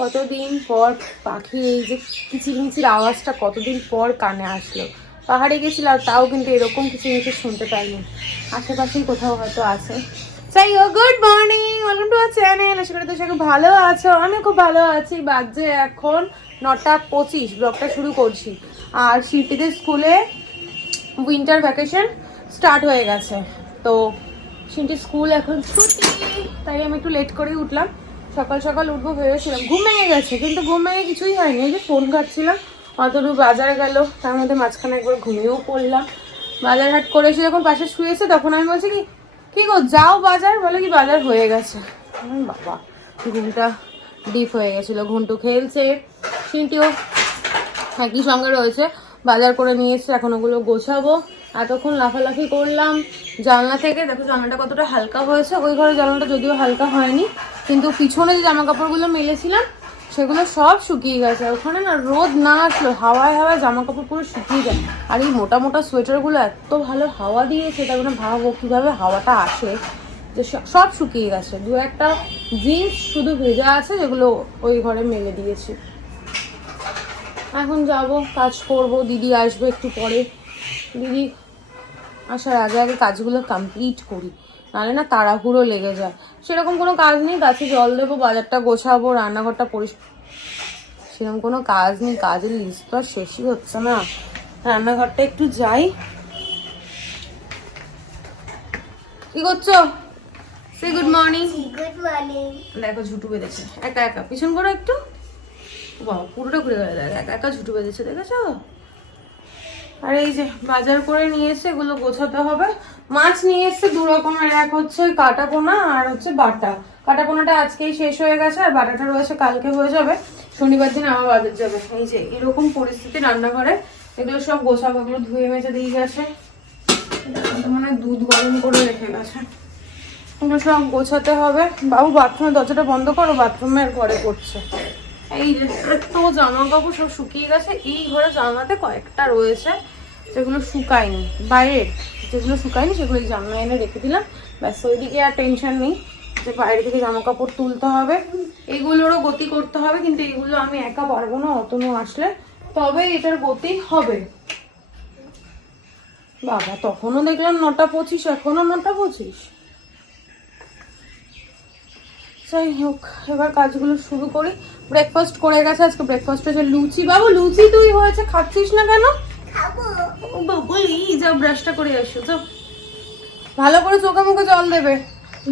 কতদিন পর পাখি এই যে কিচিরমিচির আওয়াজটা কতদিন পর কানে আসলো। পাহাড়ে গেছিলাম তাও কিন্তু এরকম কিচিরমিচির শুনতে পাইনি। আশেপাশেই কোথাও হয়তো আছে। যাই হোক, good morning, welcome to our channel. আশা করি তোমরা ভালো আছো, আমি খুব ভালো আছি। বাজে এখন 9:25, ব্লগটা শুরু করছি। আর শিল্পীদের স্কুলে উইন্টার ভ্যাকেশন স্টার্ট হয়ে গেছে, তো শিল্পীর স্কুল এখন ছুটি, তাই আমি একটু লেট করেই উঠলাম। সকাল সকাল উঠবো ভেবেছিলাম, ঘুম ভেঙে গেছে, কিন্তু ঘুম ভেঙে কিছুই হয়নি। এই যে ফোন ঘাটছিলাম, অতটুকু বাজারে গেল, তার মধ্যে মাঝখানে একবার ঘুমিয়েও পড়লাম। বাজার হাট করে এসে যখন পাশে শুয়েছে তখন আমি বলছি কি গো যাও বাজার, বলে কি বাজার হয়ে গেছে। বাবা, ঘুমটা ডিপ হয়ে গেছিলো। ঘুমটু খেলছে, শিল্পীও একই সঙ্গে রয়েছে। বাজার করে নিয়ে এসছে, এখন ওগুলো গোছাবো। এতক্ষণ লাফালাফি করলাম জানলা থেকে, দেখো জানলাটা কতটা হালকা হয়েছে। ওই ঘরে জানলাটা যদিও হালকা হয়নি, কিন্তু পিছনে যে জামা কাপড়গুলো মেলেছিলাম সেগুলো সব শুকিয়ে গেছে। ওখানে না রোদ না আসলো, হাওয়ায় হাওয়ায় জামা কাপড় পুরো শুকিয়ে যায়। আর এই মোটা মোটা সোয়েটারগুলো এত ভালো হাওয়া দিয়েছে, তার মানে ভাবো কীভাবে হাওয়াটা আসে, যে সব শুকিয়ে গেছে। দু একটা জিন্স শুধু ভেজা আছে, যেগুলো ওই ঘরে মেলে দিয়েছি। এখন যাব, কাজ করব। দিদি আসবে একটু পরে। দিদি আসার আগে আগে কাজগুলো কমপ্লিট করি, নাহলে না তাড়াহুড়ো লেগে যায়। সেরকম কোনো কাজ নেই, গাছে জল দেবো, বাজারটা গোছাবো, রান্নাঘরটা পরিষ্কার, সেরকম কোনো কাজ নেই। কাজের লিস্ট তো আর শেষই হচ্ছে না। রান্নাঘরটা একটু যাই। কি করছো? সে গুড মর্নিং। Good morning. দেখো ঝুটু বেঁধেছে একা একা, পিছন করো একটু। বাবা, পুরোটা ঘুরে গেলে, দেখ একা একা ঝুটু বেঁধেছে, দেখেছো? আর এই যে বাজার করে নিয়ে এসে এগুলো গোছাতে হবে। মাছ নিয়ে এসছে দু রকমের, এক হচ্ছে কাটা পোনা আর হচ্ছে বাটা। কাটা পোনাটা আজকেই শেষ হয়ে গেছে, আর বাটাটা রয়েছে কালকে হয়ে যাবে। শনিবার দিন আবার বাজার যাবে। এই যে এরকম পরিস্থিতি রান্নাঘরে, এগুলো সব গোছাবো। এগুলো ধুয়ে মেজে দিয়ে গেছে, মানে দুধ গরম করে রেখে গেছে। এগুলো সব গোছাতে হবে। বাবু বাথরুমের দরজাটা বন্ধ করো, বাথরুমের ঘরে করছে। এই যে এত জামা কাপড় সব শুকিয়ে গেছে। এই ঘরে জানলাতে কয়েকটা রয়েছে যেগুলো শুকায়নি, বাইরের যেগুলো শুকায়নি সেগুলো এই জানলা এনে রেখে দিলাম। ব্যাস, ওইদিকে আর টেনশন নেই যে বাইরে থেকে জামা কাপড় তুলতে হবে। এগুলোরও গতি করতে হবে, কিন্তু এগুলো আমি একা পারবো না, অতনু আসলে তবে এটার গতি হবে। বাবা, তখনও দেখলাম 9:25, এখনো 9:25। যাই হোক, এবার কাজগুলো শুরু করি। ব্রেকফাস্ট করে গেছে আজকে। ব্রেকফাস্ট হচ্ছে লুচি। বাবু লুচি তুই হয়েছে, খাচ্ছিস না কেন? বলি যাও ব্রাশটা করে আসো, যাও ভালো করে চোখে মুখে জল দেবে।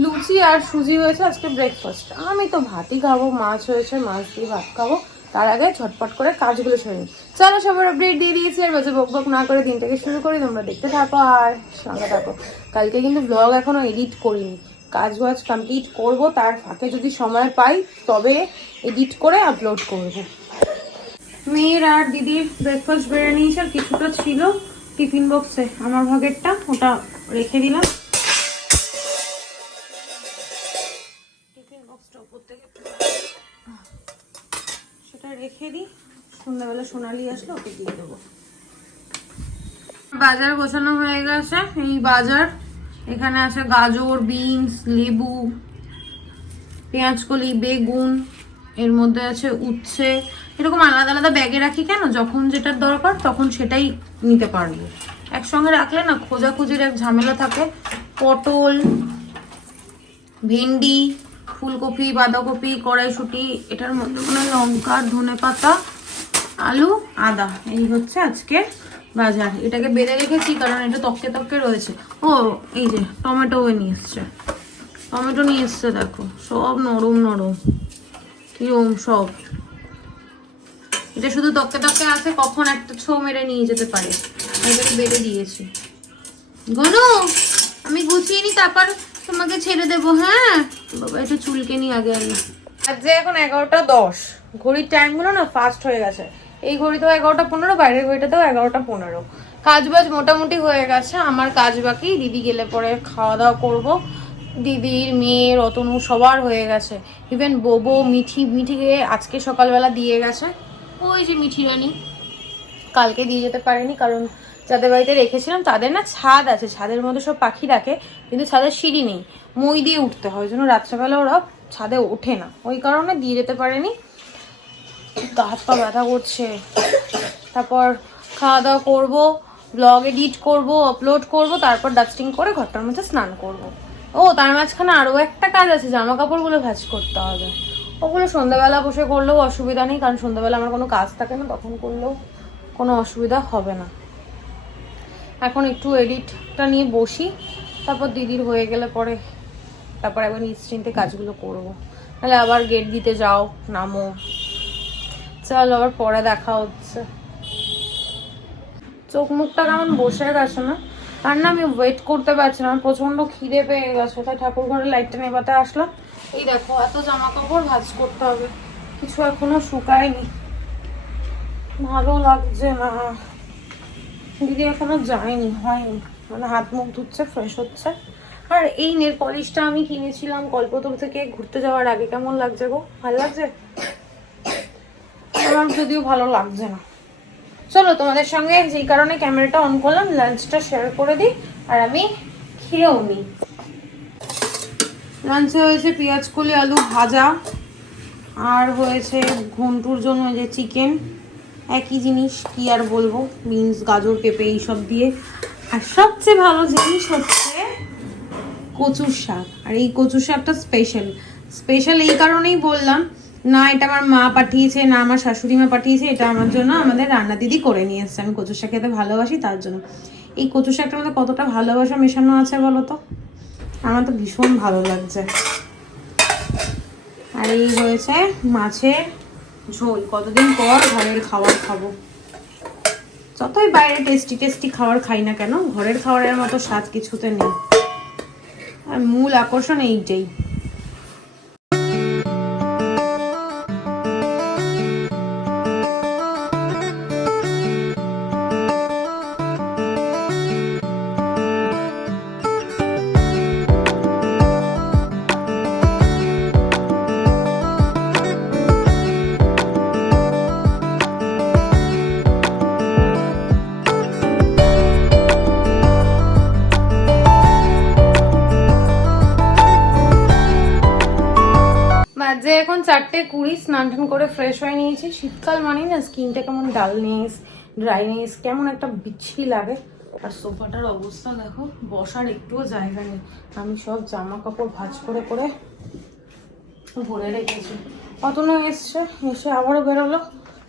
লুচি আর সুজি হয়েছে আজকে ব্রেকফাস্ট। আমি তো ভাতই খাবো, মাছ হয়েছে, মাছ দিয়ে ভাত খাবো। তার আগে ঝটপট করে কাজগুলো সেরে নিই। চলো, সবার আপডেট দিয়ে দিয়েছি, আর বাজে বক বক না করে দিনটাকে শুরু করি। তোমরা দেখতে থাকো আর সঙ্গে থাকো। কালকে কিন্তু ব্লগ এখনো এডিট করিনি, কাজ বাজ কমপ্লিট করবো, তার ফাঁকে যদি সময় পাই তবে এডিট করে আপলোড করবো। মেয়ের আর দিদির ব্রেকফাস্ট বেড়ে নিয়েছে, আর কিছুটা ছিল টিফিন বক্সে, আমার ভাগেরটা ওটা রেখে দিলাম। টিফিন বক্সটা উপর থেকে সেটা রেখে দিই, সন্ধ্যাবেলা সোনালি আসলে ওকে দিয়ে দেবো। বাজার গোছানো হয়ে গেছে। এই বাজার, এখানে আছে গাজর, বিনস, লেবু, পেঁয়াজকলি, বেগুন, এর মধ্যে আছে উচ্ছে। এরকম আলাদা আলাদা ব্যাগে রাখি কেন, যখন যেটার দরকার তখন সেটাই নিতে পারবো। একসঙ্গে রাখলে না খোঁজাখুঁজির এক ঝামেলা থাকে। পটল, ভেন্ডি, ফুলকপি, বাঁধাকপি, কড়াইশুঁটি, এটার মধ্যে কোনো লঙ্কা, ধনেপাতা, আলু, আদা, এই হচ্ছে আজকে বাজার। এটাকে বেঁধে রেখেছি কারণ এটা তককে তককে রয়েছে। ও এই যে টমেটো নিয়ে এসছে, টমেটো নিয়ে এসছে, দেখো সব নরম নরম কিরম সব। এটা শুধু তককে তককে আছে, কখন একটা ছো মেরে নিয়ে যেতে পারে। এটাকে বেঁধে দিয়েছি। গনু, আমি গুছিয়ে নি, তারপর তোমাকে ছেড়ে দেবো। হ্যাঁ বাবা, এটা চুলকে নি আগে আমি। আজ যে এখন 11:10, ঘড়ির টাইমগুলো না ফাস্ট হয়ে গেছে। এই ঘড়িতেও 11:15, বাইরের ঘড়িটাতেও 11:15। কাজ বাজ মোটামুটি হয়ে গেছে, আমার কাজ বাকি। দিদি গেলে পরে খাওয়া দাওয়া করবো। দিদির, মেয়ের, অতনু সবার হয়ে গেছে। ইভেন বোবো, মিঠিকে আজকে সকালবেলা দিয়ে গেছে। ওই যে মিঠি রানী কালকে দিয়ে যেতে পারেনি, কারণ যাদের বাড়িতে রেখেছিলাম তাদের না ছাদ আছে, ছাদের মধ্যে সব পাখি রাখে, কিন্তু ছাদের সিঁড়ি নেই, মই দিয়ে উঠতে হয়, ওই জন্য রাত্রেবেলা ওরা ছাদে ওঠে না, ওই কারণে দিয়ে যেতে পারেনি। গা হাত পা ব্যথা করছে। তারপর খাওয়া দাওয়া করবো, ব্লগ এডিট করব, আপলোড করব, তারপর ডাস্টিং করে ঘরটার মধ্যে স্নান করব। ও তার মাঝখানে আরও একটা কাজ আছে, জামা কাপড়গুলো ভাঁজ করতে হবে। ওগুলো সন্ধ্যাবেলা বসে করলেও অসুবিধা নেই, কারণ সন্ধ্যাবেলা আমার কোনো কাজ থাকে না, তখন করলেও কোনো অসুবিধা হবে না। এখন একটু এডিটটা নিয়ে বসি, তারপর দিদির হয়ে গেলে পরে তারপর একবার নিশ্চিন্তে কাজগুলো করব। তাহলে আবার গেট দিতে যাও, নামো, চলো আবার পরে দেখা হচ্ছে। চোখ মুখটা কেমন বসে গেছে না, আর না আমি ওয়েট করতে পারছি না, আমার প্রচন্ড খিদে পেয়ে গেছে, তাই ঠাকুর ঘরে লাইটটা নেভাতে আসলাম। এই দেখো এত জামা কাপড় ভাঁজ করতে হবে, কিছু এখনো শুকায়নি, ভালো লাগছে না। দিদি এখনো যায়নি, হয়নি, মানে হাত মুখ ধুচ্ছে, ফ্রেশ হচ্ছে। আর এই নেল পলিশটা আমি কিনেছিলাম কল্পতরু থেকে ঘুরতে যাওয়ার আগে। কেমন লাগছে গো? ভালো লাগছে? আমার যদিও ভালো লাগছে না। চলো তোমাদের সঙ্গে যেই কারণে ক্যামেরাটা অন করলাম, লাঞ্চটা শেয়ার করে দিই আর আমি খেয়েও নিই। লাঞ্চে হয়েছে পেঁয়াজ কলি আলু ভাজা, আর হয়েছে ঘন্টুর জন্য যে চিকেন, একই জিনিস কি আর বলবো, বিনস গাজর পেঁপে এইসব দিয়ে। আর সবচেয়ে ভালো জিনিস হচ্ছে কচুর শাক। আর এই কচুর শাকটা স্পেশাল স্পেশাল এই কারণেই বললাম, না এটা আমার মা পাঠিয়েছে, না আমার শাশুড়ি মা পাঠিয়েছে, এটা আমার জন্য আমাদের রান্না দিদি করে নিয়ে এসছে। আমি কচুর শাক খেতে ভালোবাসি, তার জন্য। এই কচুর শাকটার মধ্যে কতটা ভালোবাসা মেশানো আছে বলো তো, আমার তো ভীষণ ভালো লাগছে। আর এই হয়েছে মাছের ঝোল। কতদিন পর ঘরের খাবার খাবো। যতই বাইরে টেস্টি টেস্টি খাবার খাই না কেন, ঘরের খাবারের মতো স্বাদ কিছুতে নেই। আর মূল আকর্ষণ এইটাই। বাজে এখন 4:20, স্নান টান করে ফ্রেশ হয়ে নিয়েছি। শীতকাল মানেই না স্কিনটা কেমন ডালনেস, ড্রাইনেস, কেমন একটা বিচ্ছিরি লাগে। আর সোফাটার অবস্থা দেখো, বসার একটুও জায়গা নেই। আমি সব জামা কাপড় ভাঁজ করে করে ভরে রেখেছি। অতনু এসছে, এসে আবারও বেরোলো।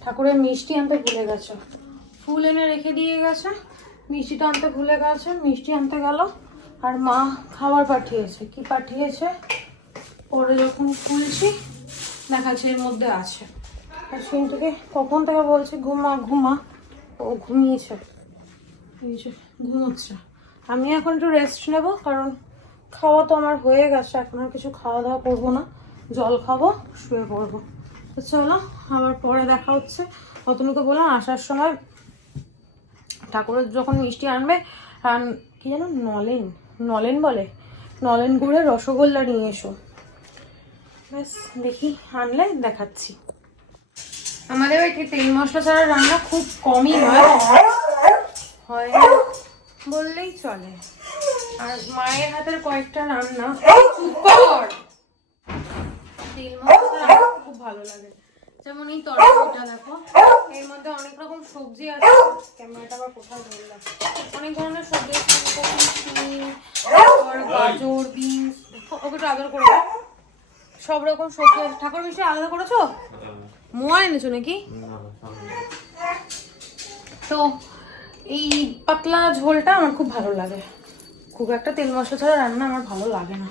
ঠাকুরের মিষ্টি আনতে ভুলে গেছে, ফুল এনে রেখে দিয়ে গেছে, মিষ্টিটা আনতে ভুলে গেছে, মিষ্টি আনতে গেল। আর মা খাবার পাঠিয়েছে, কি পাঠিয়েছে পরে যখন খুলছি দেখাচ্ছে এর মধ্যে আছে। আর সিনটাকে কখন থেকে বলছে ঘুমা ঘুমা, ও ঘুমিয়েছে, ঘুমোচ্ছে। আমি এখন একটু রেস্ট নেব, কারণ খাওয়া তো আমার হয়ে গেছে, এখন আর কিছু খাওয়া দাওয়া করবো না, জল খাবো, শুয়ে পড়বো। তো চলো আবার পরে দেখা হচ্ছে। অতনুকে বললাম আসার সময় ঠাকুরের যখন মিষ্টি আনবে, কি যেন নলেন নলেন বলে, নলেন গুড়ের রসগোল্লা নিয়ে এসো। ব্যাস দেখি আনলে দেখাচ্ছি। আমাদের বাড়িতে তেল মশলা ছাড়া রান্না খুব কমই হয় না বললেই চলে। আর মায়ের হাতের কয়েকটা রান্না তেল মশলা রান্না খুব ভালো লাগে। যেমন এই তরকারিটা দেখো, এর মধ্যে অনেক রকম সবজি আছে। ক্যামেরাটা আবার কোথাও ধরলাম, অনেক ধরনের সবজি আছে, গাজর, বিনস, ওকে একটু আদর করে সব রকম সবজি আছে। ঠাকুর বিষয় আলাদা করেছো? মোয়া এনেছো নাকি? তো এই পাতলা ঝোলটা আমার খুব ভালো লাগে, খুব একটা তেল মশলা ছাড়া রান্না আমার ভালো লাগে না।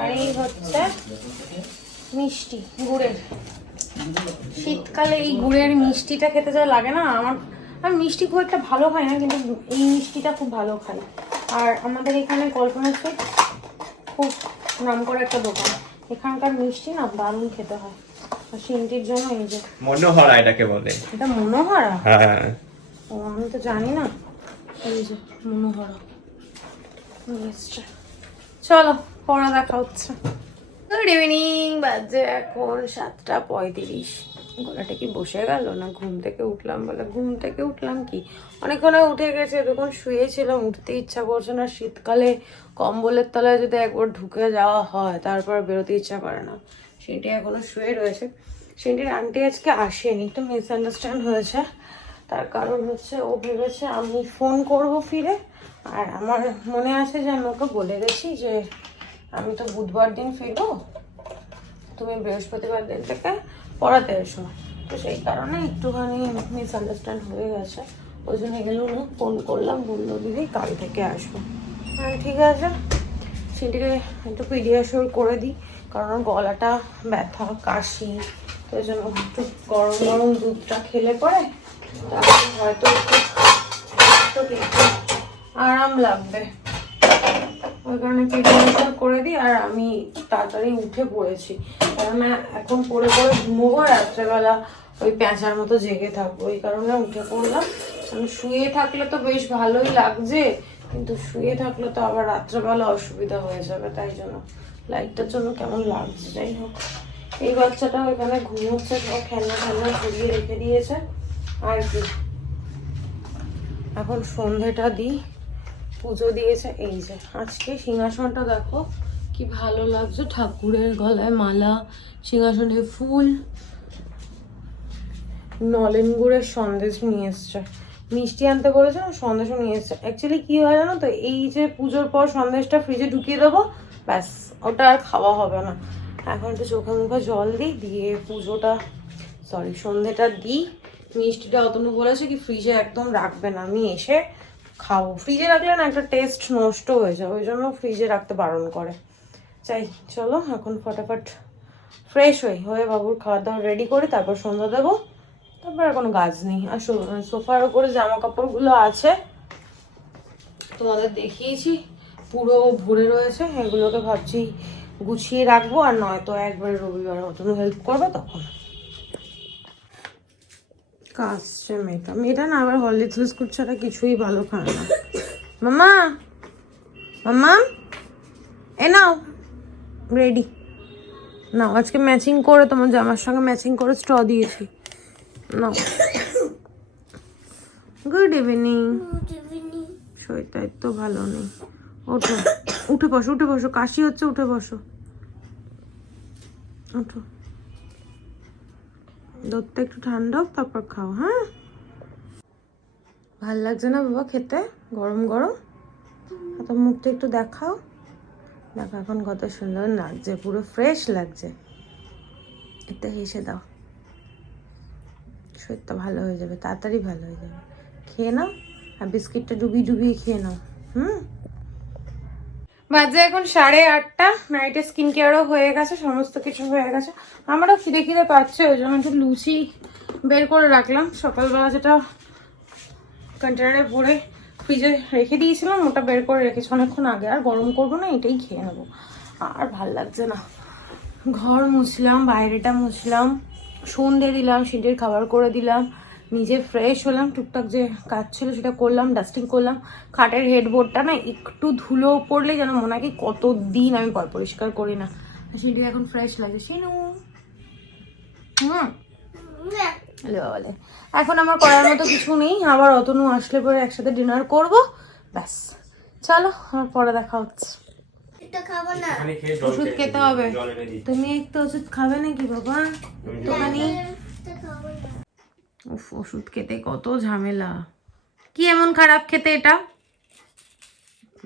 আর এই হচ্ছে মিষ্টি গুড়ের, শীতকালে এই গুড়ের মিষ্টিটা খেতে যা লাগে না, আমি মিষ্টি খুব একটা ভালো খাই না, কিন্তু এই মিষ্টিটা খুব ভালো খাই। আর আমাদের এখানে কল্পনা সুইট খুব নাম করা একটা দোকান, এখানকার মিষ্টি না দারুণ খেতে হয়। সিনটির জন্য এই যে মনোহরা এটাকে বলে। এটা মনোহরা? হ্যাঁ, ও আমি তো জানি না। এই যে মনোহরা। চলো পরে দেখা হচ্ছে। গুড ইভিনিং, বাজে এখন 7:35। গলাটা কি বসে গেল না ঘুম থেকে উঠলাম বলে? ঘুম থেকে উঠলাম কি, অনেকক্ষণ উঠে গেছে, তখন শুয়েছিলাম, উঠতে ইচ্ছা করছে না। শীতকালে কম্বলের তলায় যদি একবার ঢুকে যাওয়া হয় তারপর বেরোতে ইচ্ছা করে না, সেটাই এখনো শুয়ে রয়েছে। সিন্ডির আন্টি আজকে আসেনি, একটু মিসআন্ডারস্ট্যান্ড হয়েছে। তার কারণ হচ্ছে ও ভেবেছে আমি ফোন করব ফিরে, আর আমার মনে আছে যে আমি ওকে বলে গেছি যে আমি তো বুধবার দিন ফিরবো, তুমি বৃহস্পতিবার দিন থেকে পড়াতে এসো। তো সেই কারণে একটুখানি মিসআন্ডারস্ট্যান্ড হয়ে গেছে, ওই জন্য গেল না, ফোন করলাম, বললো দিদি কাল থেকে আসবো। হ্যাঁ ঠিক আছে, সেটিকে একটু পিডিয়াশোর করে দিই, কারণ ওর গলাটা ব্যথা, কাশি, তো ওই জন্য একটু গরম গরম দুধটা খেলে পরে তাহলে হয়তো একটু আরাম লাগবে, ওই কারণে পিডিয়াশোর করে দিই। আর আমি তাড়াতাড়ি উঠে পড়েছি, কারণ এখন পড়ে পড়ে ঘুমোবো, রাত্রেবেলা ওই প্যাঁচার মতো জেগে থাকবো, ওই কারণে উঠে পড়লাম। আমি শুয়ে থাকলে তো বেশ ভালোই লাগছে, কিন্তু শুয়ে থাকলে তো আবার রাত্রেবেলা অসুবিধা হয়ে যাবে, তাই জন্য লাইটটার জন্য কেমন লাগছে। যাই হোক, এই বাচ্চাটা ওইখানে ঘুমোচ্ছে, সব খেলনা খেলনা ঘুরিয়ে রেখে দিয়েছে। আর কি, এখন সন্ধেটা দিই, পুজো দিয়েছে। এই যে আজকে সিংহাসনটা দেখো কি ভালো লাগছে, ঠাকুরের গলায় মালা, সিংহাসনে ফুল, নলেন গুড়ের সন্দেশ নিয়ে এসছে, মিষ্টি আনতে বলেছে না, সন্দেশও নিয়ে এসছে। অ্যাকচুয়ালি কি হয় জানো তো, এই যে পুজোর পর সন্দেশটা ফ্রিজে ঢুকিয়ে দেবো, ব্যাস ওটা আর খাওয়া হবে না। এখন একটু চোখে মুখে জল দিই, দিয়ে পুজোটা সন্ধেটা দিই। মিষ্টিটা অতনু বলেছে কি ফ্রিজে একদম রাখবে না, আমি এসে খাবো, ফ্রিজে রাখলে না একটা টেস্ট নষ্ট হয়ে যায়, ওই জন্য ফ্রিজে রাখতে বারণ করে। চাই চলো এখন ফটাফট ফ্রেশ হয়ে বাবুর খাওয়া দাওয়া রেডি করি, তারপর সন্ধ্যা দেবো। তারপর আর কোনো কাজ নেই। আর সোফার উপরে জামা কাপড়গুলো আছে, তোমাদের দেখিয়েছি, পুরো ভরে রয়েছে, এগুলোকে ভাবছি গুছিয়ে রাখবো, আর নয়তো একবারে রবিবার মতন হেল্প করবে তখন। কাজছে মেয়েটা না আবার হরলিক্স বিস্কুট ছাড়া কিছুই ভালো খায় না। মামা মামা এ নাও রেডি নাও, আজকে ম্যাচিং করে তোমার জামার সঙ্গে ম্যাচিং করে স্ট্র দিয়েছি, নাও। Good evening. শরীরটাই তো ভালো নেই, ওঠো, উঠে বসো, কাশি হচ্ছে, উঠে বসো, ওঠো, দুধটা একটু ঠান্ডা হোক তারপর খাও। হ্যাঁ, ভাল লাগছে না বাবা খেতে গরম গরম? তো মুখটা একটু দেখাও, দেখো এখন কত সুন্দর লাগছে, পুরো ফ্রেশ লাগছে, এতে হেসে দাও, শরীরটা ভালো হয়ে যাবে, তাড়াতাড়ি ভালো হয়ে যাবে। খেয়ে নাও, আর বিস্কিটটা ডুবিয়ে খেয়ে নাও। বাজে এখন 8:30, নাইটে স্কিন কেয়ারও হয়ে গেছে, সমস্ত কিছু হয়ে গেছে। আমারও খিদে পাচ্ছে, ওই জন্য একটু লুচি বের করে রাখলাম, সকালবেলা যেটা কন্টেনারে ভরে ফ্রিজে রেখে দিয়েছিলাম ওটা বের করে রেখেছি অনেকক্ষণ আগে, আর গরম করবো না, এটাই খেয়ে নেবো। আর ভাল লাগছে না, ঘর মুছলাম, বাইরেটা মুছলাম, সন্ধে দিলাম, সিঁড়ির খাবার করে দিলাম, নিজে ফ্রেশ হলাম, টুকটাক যে কাজ ছিল সেটা করলাম, ডাস্টিং করলাম। খাটের হেডবোর্ডটা না একটু ধুলো পড়লে যেন মনে হয় কি কতদিন আমি পরিষ্কার করি না, সিঁড়ি এখন ফ্রেশ লাগছে। শিনু বলে এখন আমার করার মতো কিছু নেই, আবার অতনু আসলে পরে একসাথে ডিনার করব, ব্যাস। চলো আমার পরে দেখা হচ্ছে। ওষুধ খেতে হবে, তুমি একটু ওষুধ খাবে নাকি বাবা? একটুখানি ওষুধ খেতে কত ঝামেলা, কি এমন খারাপ খেতে? এটা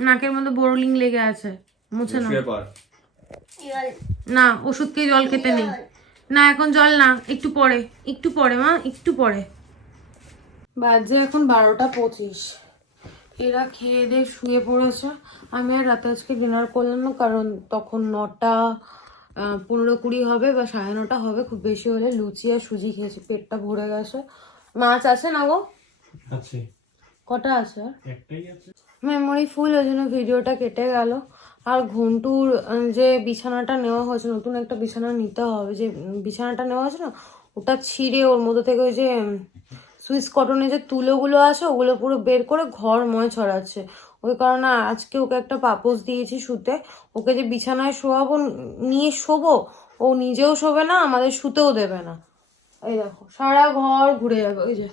নাকের মধ্যে বোরলিং লেগে আছে, মুছে না। না ওষুধকে জল খেতে নেই, না এখন জল না, একটু পরে মা, একটু পরে। বাজে এখন 12:25, এরা খেয়ে দিয়ে শুয়ে পড়েছে। আমি আর রাতে আজকে ডিনার করলাম না, কারণ তখন 9:15-20 হবে বা 9:30 হবে, খুব বেশি হলে। লুচি আর সুজি খেয়েছি, পেটটা ভরে গেছে। মাছ আছে না গো? আছে। কটা আছে? একটাই আছে। মেমোরি ফুল, ওই জন্য ভিডিওটা কেটে গেল। আর ঘন্টুর যে বিছানাটা নেওয়া হয়েছে, নতুন একটা বিছানা নিতে হবে, যে বিছানাটা নেওয়া হয়েছে না ওটা ছিঁড়ে ওর মধ্যে থেকে ওই যে সুইস কটনের যে তুলোগুলো আছে ওগুলো পুরো বের করে ঘরময় ছড়াচ্ছে, ওই কারণে আজকে ওকে একটা পাপোশ দিয়েছি শুতে। ওকে যে বিছানায় শোয়াবো, নিয়ে শোবো, ও নিজেও শোবে না, আমাদের শুতেও দেবে না। এই দেখো সারা ঘর ঘুরে যাবে, ওই যে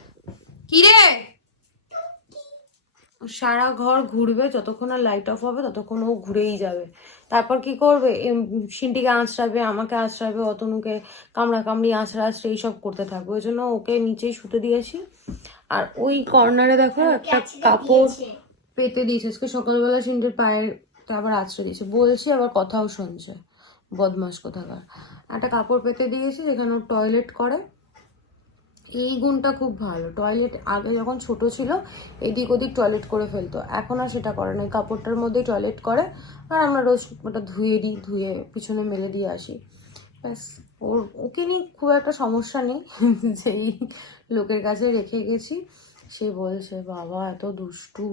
কি রে, সারা ঘর ঘুরবে, যতক্ষণ আর লাইট অফ হবে ততক্ষণ ও ঘুরেই যাবে। তারপর কি করবে, সিনটিকে আঁচড়াবে, আমাকে আঁচড়াবে, অতনুকে কামড়াকামড়ি আঁচড়া আঁচড়ে এইসব করতে থাকবে। ওই জন্য ওকে নিচেই শুতে দিয়েছি। আর ওই কর্নারে দেখো একটা কাপড় পেতে দিয়েছে, আজকে সকালবেলা সিনটির পায়ের আবার আঁচড়ে দিয়েছে, বলছি আবার কথাও শুনছে, বদমাস কোথাকার। একটা কাপড় পেতে দিয়েছি যেখানে ও টয়লেট করে। এই গুণটা খুব ভালো, টয়লেট আগে যখন ছোট ছিল এদিক ওদিক টয়লেট করে ফেলতো, এখন আর সেটা করে না, কাপড়টার মধ্যেই টয়লেট করে। আর আমরা রোজ ওটা ধুয়ে দিই, ধুয়ে পিছনে মেলে দিয়ে আসি, ব্যাস। ওকে নিয়ে খুব একটা সমস্যা নেই। যেই লোকের কাছে রেখে গেছি সে বলছে বাবা এত দুষ্টু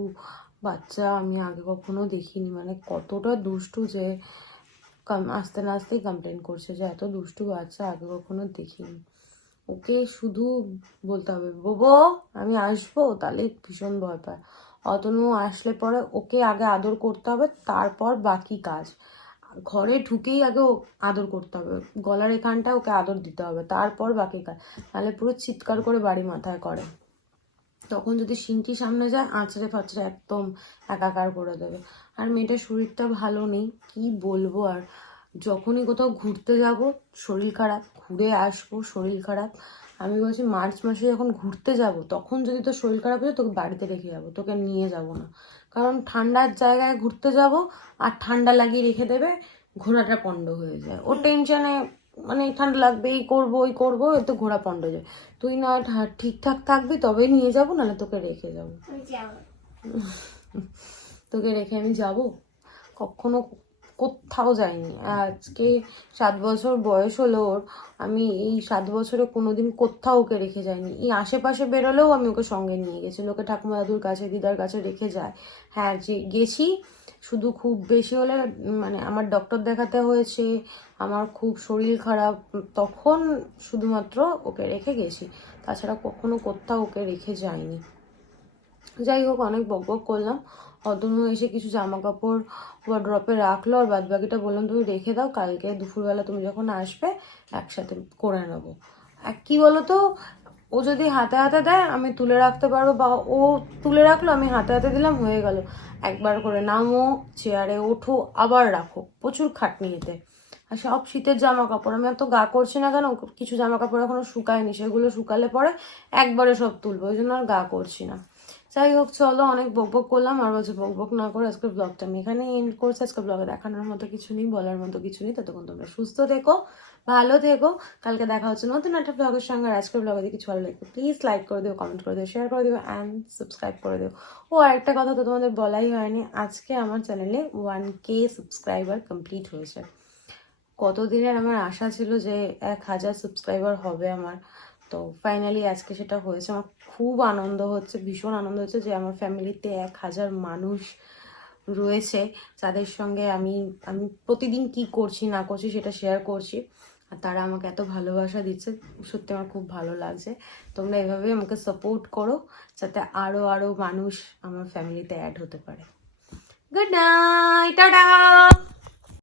বাচ্চা আমি আগে কখনো দেখিনি, মানে কতটা দুষ্টু যে আস্তে না আস্তেই কমপ্লেন করছে যে এত দুষ্টু বাচ্চা আগে কখনো দেখিনি। ওকে শুধু বলতে হবে বোবো আমি আসবো, তাহলে ভীষণ ভয় পায়। অতনু আসলে পরে ওকে আগে আদর করতে হবে, তারপর বাকি কাজ। ঘরে ঢুকেই আগে আদর করতে হবে, গলার এখানটা ওকে আদর দিতে হবে, তারপর বাকি কাজ। তাহলে পুরো চিৎকার করে বাড়ি মাথায় করে। তখন যদি সিনটি সামনে যায় আঁচড়ে ফাচড়ে একদম একাকার করে দেবে। আর মেয়েটার শরীরটা ভালো নেই, কি বলবো আর। যখনই কোথাও ঘুরতে যাব শরীর খারাপ, ঘুরে আসবো শরীর খারাপ। আমি বলছি মার্চ মাসে যখন ঘুরতে যাব তখন যদি তোর শরীর খারাপ হয়ে তোকে বাড়িতে রেখে যাবো, তোকে নিয়ে যাব না। কারণ ঠান্ডার জায়গায় ঘুরতে যাব আর ঠান্ডা লাগিয়ে রেখে দেবে, ঘোড়াটা পণ্ড হয়ে যায়। ওর টেনশনে মানে ঠান্ডা লাগবে, এই করবো ওই করবো, এতে ঘোড়া পণ্ড হয়ে যায়। তুই না ঠিকঠাক থাকবি তবেই নিয়ে যাবো, নাহলে তোকে রেখে যাবো। তোকে রেখে আমি যাব? কখনো কোথাও যাইনি। আজকে 7 বছর বয়স হলো ওর, আমি এই 7 বছরে কোনোদিন কোথাও ওকে রেখে যাইনি। এই আশেপাশে বেরোলেও আমি ওকে সঙ্গে নিয়ে গেছি, লোকে ঠাকুমা দাদুর কাছে দিদার কাছে রেখে যায়। হ্যাঁ যে গেছি, শুধু খুব বেশি হলে মানে আমার ডক্টর দেখাতে হয়েছে, আমার খুব শরীর খারাপ, তখন শুধুমাত্র ওকে রেখে গেছি, তাছাড়া কখনো কোথাও ওকে রেখে যাইনি। যাই হোক অনেক বকবক করলাম। অতনু এসে কিছু জামা কাপড় ওয়ার্ড্রপে রাখলো, আর বাদ বাকিটা বললাম তুমি রেখে দাও, কালকে দুপুরবেলা তুমি যখন আসবে একসাথে করে নেবো। কি বলতো, ও যদি হাতে হাতে দেয় আমি তুলে রাখতে পারবো, বা ও তুলে রাখলো আমি হাতে হাতে দিলাম, হয়ে গেল। একবার করে নামো, চেয়ারে ওঠো, আবার রাখো, প্রচুর খাটনি এতে। আর সব শীতের জামা কাপড়, আমি এত গা করছি না কেন, কিছু জামা কাপড় এখনো শুকায়নি, সেগুলো শুকালে পরে একবারে সব তুলবো, ওই জন্য আর গা করছি না। যাই হোক চলো, অনেক বকবক করলাম, আর বলছে বকবক না করে আজকের ব্লগটা আমি এখানে এন্ড করছি। আজকে ব্লগে দেখানোর মতো কিছু নেই, বলার মতো কিছু নেই। ততক্ষণ তোমরা সুস্থ থেকো, ভালো থেকো, কালকে দেখা হচ্ছে নতুন একটা ব্লগের সঙ্গে। আর আজকের ব্লগে কিছু ভালো লাগবে প্লিজ লাইক করে দিও, কমেন্ট করে দিও, শেয়ার করে দিও অ্যান্ড সাবস্ক্রাইব করে দিও। ও আরেকটা কথা তো তোমাদের বলাই হয়নি, আজকে আমার চ্যানেলে 1K সাবস্ক্রাইবার কমপ্লিট হয়েছে। কতদিনের আমার আশা ছিল যে 1000 সাবস্ক্রাইবার হবে আমার, তো ফাইনালি আজকে সেটা হয়েছে। আমার খুব আনন্দ হচ্ছে, ভীষণ আনন্দ হচ্ছে যে আমার ফ্যামিলিতে 1000 মানুষ রয়েছে যাদের সঙ্গে আমি আমি প্রতিদিন কি করছি না করছি সেটা শেয়ার করছি, আর তারা আমাকে এত ভালোবাসা দিচ্ছে, সত্যি আমার খুব ভালো লাগছে। তোমরা এভাবে আমাকে সাপোর্ট করো যাতে আরও আরও মানুষ আমার ফ্যামিলিতে অ্যাড হতে পারে। Good night, tata.